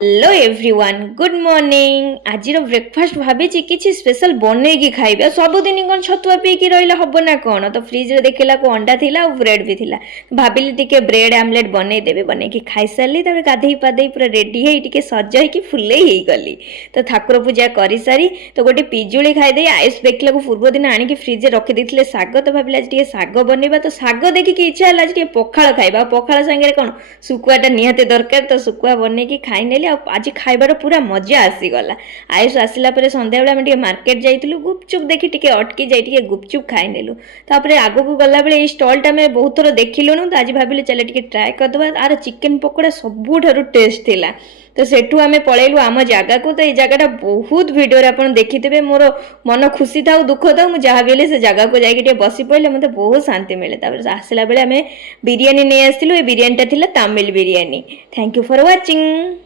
Hello everyone good morning आज breakfast भाभी किसी स्पेशल बनईकी खाइबे सबुदिन कौन छतुआ पीकी रहा हम ना कौन तो फ्रिज रे देखला को अंडा थिला और ब्रेड भी थिला भाविली टिके ब्रेड आमलेट बनई देबे बनईकी खाई सारी तापर गाधई पाधई पूरा रेडी है टिके सज होइकी फुले ही गली तो ठाकुर पूजा करी सारी तो गोटे पिजुली खाईदे आयुष देखला को पूर्व दिन आनिकी फ्रिज रे रखी देथिले साग तो भाविला आज टिके साग बनैबा तो साग देखिकी इच्छा होला आज टिके पखाळ खाइबा पखाळ संगे कौन सुकुआटा निहाते दरकार तो सुकुआ बनईकी खाई नेली आज खाइबार पूरा मजा आसीगला आयुष आसला संध्या बेले आम मार्केट जाइलु गुपचुप देखी टिके अटकी जाए गुपचुप खाई नेलु तापर आगु को गला बेले स्टॉलटा आम बहुत थर देखिलुनु तो आज भाविले चल टिके ट्राए करदे आर चिकेन पकोड़ा सबुठारु टेस्ट थिला तो सेठू आम पलैलु आम जगह को तो ये जगह बहुत वीडियो आप देखिथे मोर मन खुशी था दुख था मुझे जहाँ भी से जगह को जाकि बसी पड़े मतलब बहुत शांति मिले आसला बेले आम बिरियानी नहीं आसलु ये बिरियानीटा थिला Tamil biryani thank you for watching.